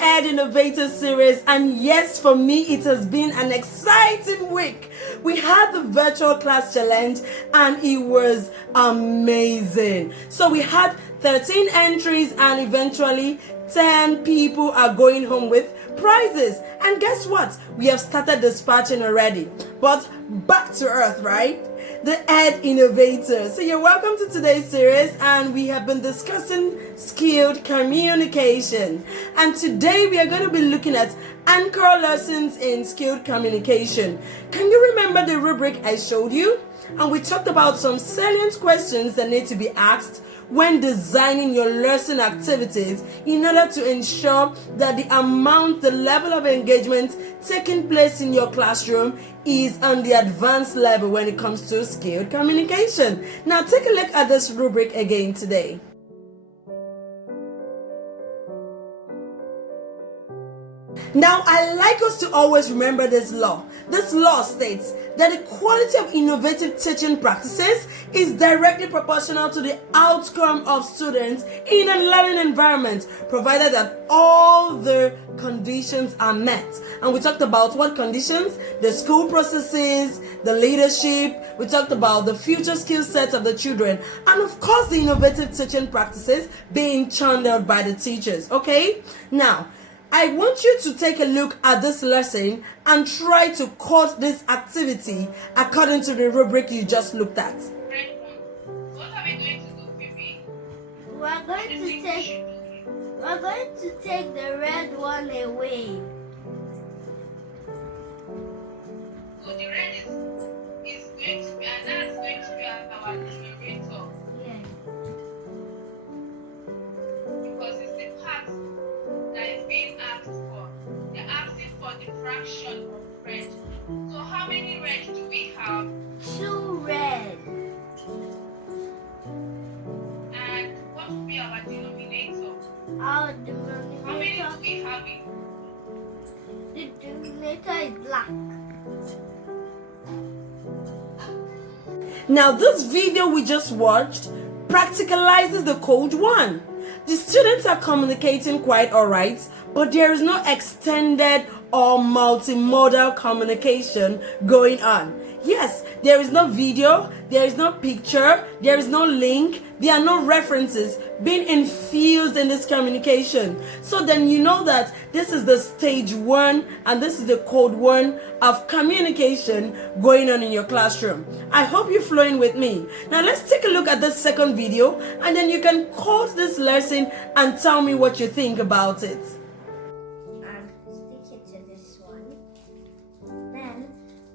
Ed Innovator series, and yes, for me it has been an exciting week. We had the virtual class challenge and it was amazing. So we had 13 entries and eventually 10 people are going home with prizes. And guess what? We have started dispatching already. But back to earth, right? The Ed Innovator. So you're welcome to today's series, and we have been discussing skilled communication. And today we are going to be looking at anchor lessons in skilled communication. Can you remember the rubric I showed you? And we talked about some salient questions that need to be asked when designing your lesson activities in order to ensure that the level of engagement taking place in your classroom is on the advanced level when it comes to skilled communication. Now take a look at this rubric again today. Now, I like us to always remember this law. This law states that the quality of innovative teaching practices is directly proportional to the outcome of students in a learning environment, provided that all the conditions are met. And we talked about what conditions? The school processes, the leadership, we talked about the future skill sets of the children, and of course the innovative teaching practices being channeled by the teachers. Okay? Now, I want you to take a look at this lesson and try to code this activity according to the rubric you just looked at. What are we going to do, Phoebe? We're going to take the red one away. So the red is going to be, and that's going to be our numerator. Yeah. Because it's the part that is being asked for. They're asking for the fraction of red. So how many red do we have? 2 red. And what will be our denominator? Our How many denominator, do we have it? the denominator is black. Now, this video we just watched practicalizes the code 1. The students are communicating quite alright, but there is no extended or multimodal communication going on. Yes, there is no video, there is no picture, there is no link, there are no references being infused in this communication. So then you know that this is the stage 1 and this is the code 1 of communication going on in your classroom. I hope you're flowing with me. Now let's take a look at this second video, and then you can code this lesson and tell me what you think about it. Stick it to this one. Then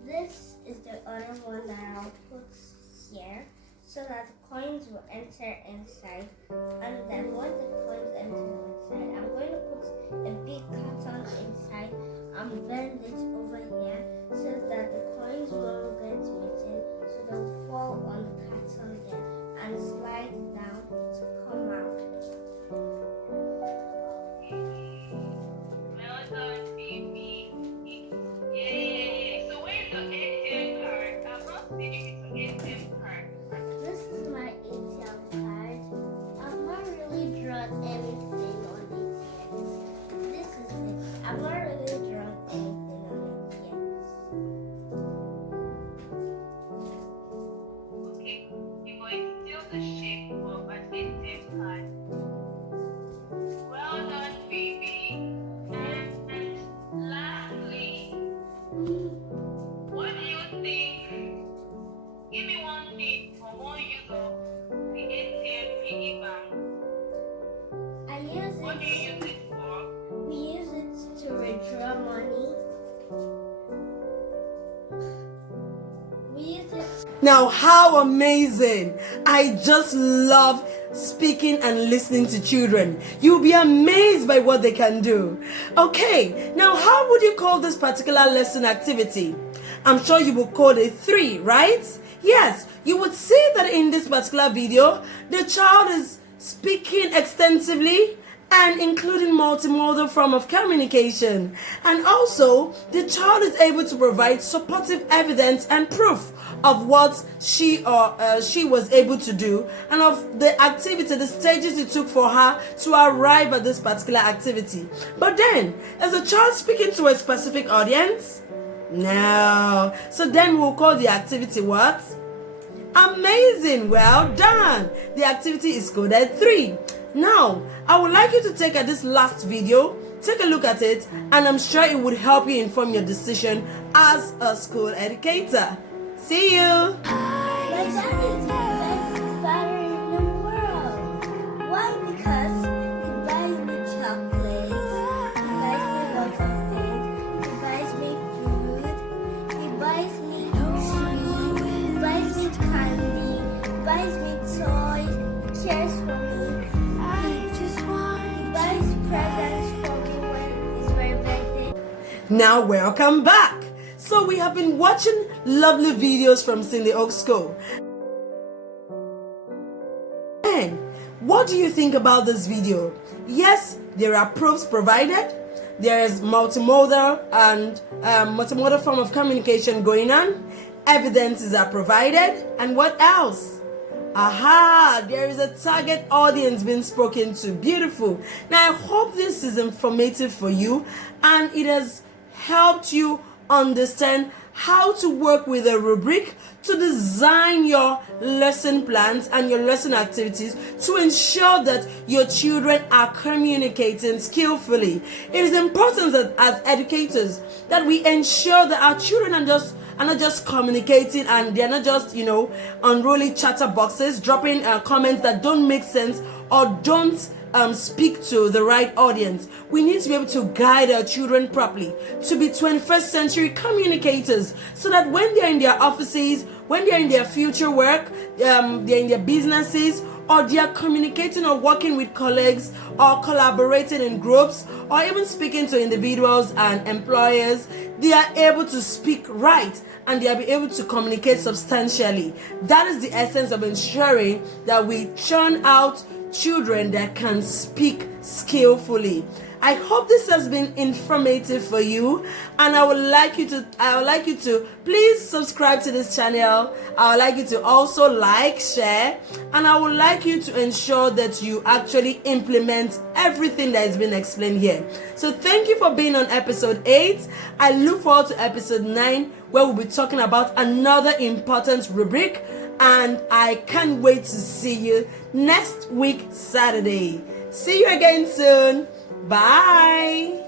this is the other one that I'll put here so that the coins will enter inside. And then when the coins enter inside, I'm going to put a big carton inside and bend it over here so that the coins won't get missing, so they'll fall on the carton there and slide down to come out. Well done, Phoebe. Yay! So where's the ATM card? I've not seen you with your ATM card. This is my ATM card. I've not really drawn anything on it yet. This is it. I've not really drawn anything on it yet. Okay, because it's still the shape of an ATM card. Well done, Phoebe. And lastly, what do you think? Give me one tip for one use of the ATM piggy bank. I use What do you it. use it for? We use it to withdraw money. We use it. Now, how amazing! I just love speaking and listening to children. You'll be amazed by what they can do. Okay, now how would you call this particular lesson activity? I'm sure you will call it 3, right? Yes, you would see that in this particular video, the child is speaking extensively and including multimodal form of communication. And also, the child is able to provide supportive evidence and proof of what she was able to do, and of the activity, the stages it took for her to arrive at this particular activity. But then, is the child speaking to a specific audience? No. So then we'll call the activity what? Amazing. Well done. The activity is coded 3. Now, I would like you to take this last video, take a look at it, and I'm sure it would help you inform your decision as a school educator. See you. My dad is the best father in the world. Why? Because he buys me chocolates, he buys me lots of things, he buys me food, he buys me tea, he buys me candy, he buys me toys, he cares for me, he buys presents for me when it's my birthday. Now, welcome back. So we have been watching lovely videos from Cindy Oak School. And what do you think about this video? Yes, there are proofs provided. There is multimodal and multimodal form of communication going on. Evidences are provided. And what else? Aha, there is a target audience being spoken to. Beautiful. Now, I hope this is informative for you and it has helped you understand how to work with a rubric to design your lesson plans and your lesson activities to ensure that your children are communicating skillfully. It is important that as educators that we ensure that our children are not just communicating and they're not just, unruly chatter boxes, dropping comments that don't make sense or don't speak to the right audience. We need to be able to guide our children properly to be 21st century communicators so that when they're in their offices, when they're in their future work, they're in their businesses, or they are communicating or working with colleagues or collaborating in groups or even speaking to individuals and employers, they are able to speak right and they are able to communicate substantially. That is the essence of ensuring that we churn out children that can speak skillfully. I hope this has been informative for you, and I would like you to please subscribe to this channel. I would like you to also like, share, and I would like you to ensure that you actually implement everything that has been explained here. So thank you for being on episode 8. I look forward to episode 9, where we'll be talking about another important rubric, and I can't wait to see you next week, Saturday. See you again soon. Bye.